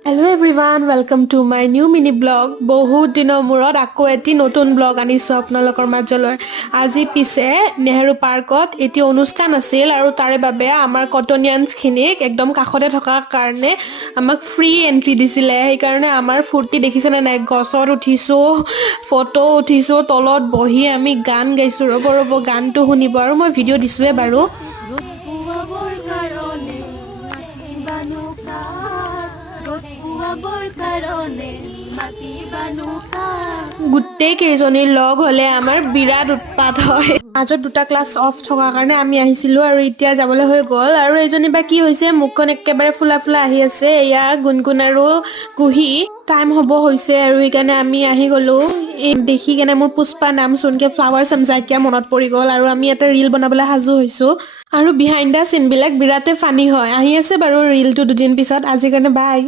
Hello everyone, welcome to my new mini blog. বহুত দিনৰ মূৰত আকৌ এটি নতুন ব্লগ আনিছো আপোনালোকৰ মাজলৈ। আজি পিছে নেহেৰু পাৰ্কত এটি অনুষ্ঠান আছিল আৰু তাৰে বাবে আমাৰ কটনিয়ানছ খিনিক একদম কাষতে থকা কাৰণে আমাক ফ্ৰী এন্ট্ৰি দিছিলে। সেই কাৰণে আমাৰ ফূৰ্তি দেখিছেনে নাই, গছত উঠিছো, ফটো উঠিছো, তলত বহি আমি গান গাইছো। ৰ'ব গানটো শুনিব আৰু মই ভিডিঅ' দিছোৱে বাৰু। ৰোদ পুয়াবৰ কাৰণে মাটি বানুকা ৰোদ পুয়াবৰ কাৰণে মাটি বানুকা গোটেই কেইজনী লগ হলে আমাৰ বিৰাট উৎপাত হয়। মাজত দুটা ক্লাছ অফ থকাৰ কাৰণে আমি আহিছিলো আৰু এতিয়া যাবলৈ হৈ গ'ল। আৰু এইজনী বা কি হৈছে, মুখখন একেবাৰে ফুলা ফুলা আহি আছে। এয়া গুণগুণ আৰু কুহি টাইম হ'ব হৈছে আৰু সেইকাৰণে আমি আহি গ'লো। এই দেখি কেনে মোৰ পুষ্পা নাম চোনকে ফ্লাৱাৰ চামজাকিয়া মনত পৰি গ'ল আৰু আমি এটা ৰিল বনাবলৈ সাজু হৈছো। আৰু বিহাইণ্ড দ্য চিনবিলাক বিৰাটে ফানী হয়। আহি আছে বাৰু ৰিলটো দুদিন পিছত। আজিৰ কাৰণে বাই।